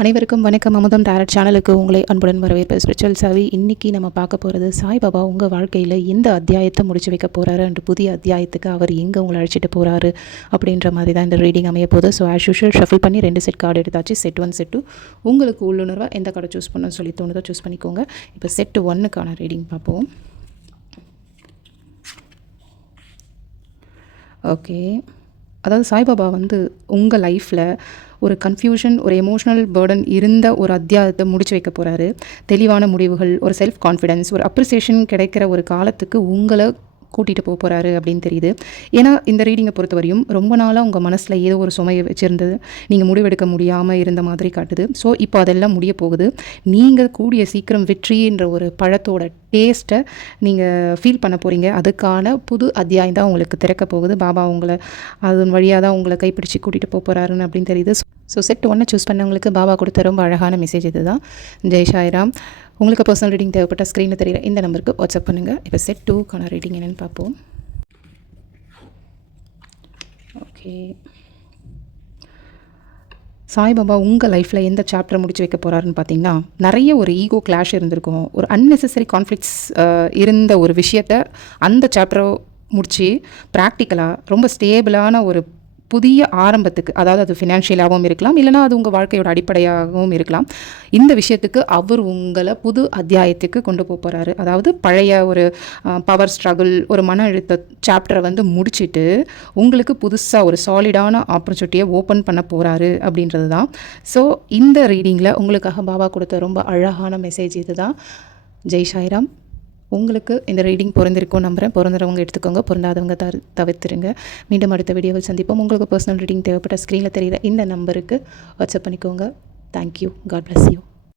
அனைவருக்கும் வணக்கம். அமுதம் டைரக்ட் சேனலுக்கு உங்களை அன்புடன் வரவேற்பு. ஸ்பிரிச்சுவல் சாவி. இன்றைக்கி நம்ம பார்க்க போகிறது, சாய்பாபா உங்கள் வாழ்க்கையில் எந்த அத்தியாயத்தை முடிச்சு வைக்க போகிறாரு அண்ட் புதிய அத்தியாயத்துக்கு அவர் எங்கே உங்களை அழைச்சிட்டு போகிறாரு அப்படின்ற மாதிரி தான் இந்த ரீடிங் அமைய போகுது. ஸோ ஆஸ் யூஷுவல் ஷஃபில் பண்ணி 2 செட் கார்டு எடுத்தாச்சு. செட் 1 செட் 2 உங்களுக்கு உள்ளுணர்வாக எந்த கார்டை சூஸ் பண்ணணும்னு சொல்லி தோணுதோ சூஸ் பண்ணிக்கோங்க. இப்போ செட் 1க்கான ரீடிங் பார்ப்போம். ஓகே, அதாவது சாய்பாபா உங்கள் லைஃப்பில் ஒரு கன்ஃபியூஷன், ஒரு எமோஷ்னல் பேர்டன் இருந்த ஒரு அத்தியாயத்தை முடிச்சு வைக்க போகிறாரு. தெளிவான முடிவுகள், ஒரு செல்ஃப் கான்ஃபிடென்ஸ், ஒரு அப்ரிசியேஷன் கிடைக்கிற ஒரு காலத்துக்கு உங்களை கூட்டிகிட்டு போகிறாரு அப்படின்னு தெரியுது. ஏன்னா இந்த ரீடிங்கை பொறுத்தவரையும் ரொம்ப நாளாக உங்கள் மனசில் ஏதோ ஒரு சுமையை வச்சுருந்தது, நீங்கள் முடிவெடுக்க முடியாமல் இருந்த மாதிரி காட்டுது. ஸோ இப்போ அதெல்லாம் முடிய போகுது. நீங்கள் கூடிய சீக்கிரம் வெற்றின்ற ஒரு பழத்தோட டேஸ்ட்டை நீங்கள் ஃபீல் பண்ண போகிறீங்க. அதுக்கான புது அத்தியாயம் தான் உங்களுக்கு திறக்க போகுது. பாபா உங்களை அதன் வழியாக தான் உங்களை கைப்பிடிச்சி கூட்டிகிட்டு போகிறாருன்னு அப்படின்னு தெரியுது. ஸோ செட் 1 சூஸ் பண்ணவங்களுக்கு பாபா கொடுத்த ரொம்ப அழகான மெசேஜ் இது தான். ஜெய் சாய்ராம். உங்களுக்கு பர்சனல் ரீடிங் தேவைப்பட்ட ஸ்க்ரீனில் தெரியுற இந்த நம்பருக்கு வாட்ஸ்அப் பண்ணுங்கள். இப்போ செட் 2க்கான ரீடிங் என்னென்னு பார்ப்போம். ஓகே, சாய்பாபா உங்கள் லைஃப்பில் எந்த சாப்டரை முடிச்சு வைக்க போகிறாருன்னு பார்த்தீங்கன்னா, நிறைய ஒரு ஈகோ கிளாஷ் இருந்திருக்கும். ஒரு அன்னெசரி கான்ஃப்ளிக்ட்ஸ் இருந்த ஒரு விஷயத்தை அந்த சாப்டரை முடித்து ப்ராக்டிக்கலாக ரொம்ப ஸ்டேபிளான ஒரு புதிய ஆரம்பத்துக்கு, அதாவது அது ஃபினான்ஷியலாகவும் இருக்கலாம், இல்லைனா அது உங்கள் வாழ்க்கையோட அடிப்படையாகவும் இருக்கலாம். இந்த விஷயத்துக்கு அவர் உங்களை புது அத்தியாயத்துக்கு கொண்டு போகிறாரு. அதாவது பழைய ஒரு பவர் ஸ்ட்ரகிள், ஒரு மன அழுத்த சாப்டரை முடிச்சுட்டு உங்களுக்கு புதுசாக ஒரு சாலிடான ஆப்பர்ச்சுனிட்டியை ஓப்பன் பண்ண போகிறாரு அப்படின்றது தான். ஸோ இந்த ரீடிங்கில் உங்களுக்காக பாபா கொடுத்த ரொம்ப அழகான மெசேஜ் இது தான். ஜெய் சாய்ராம். உங்களுக்கு இந்த ரீடிங் பொருந்திருக்கும் நம்புகிறேன். பொருந்துறவங்க எடுத்துக்கோங்க, பொருந்தாதவங்க தவிர்த்துருங்க. மீண்டும் அடுத்த வீடியோவில் சந்திப்போம். உங்களுக்கு பர்சனல் ரீடிங் தேவைப்பட்ட ஸ்க்ரீனில் தெரியுற இந்த நம்பருக்கு வாட்ஸ்அப் பண்ணிக்கோங்க. தேங்க்யூ. God plus you.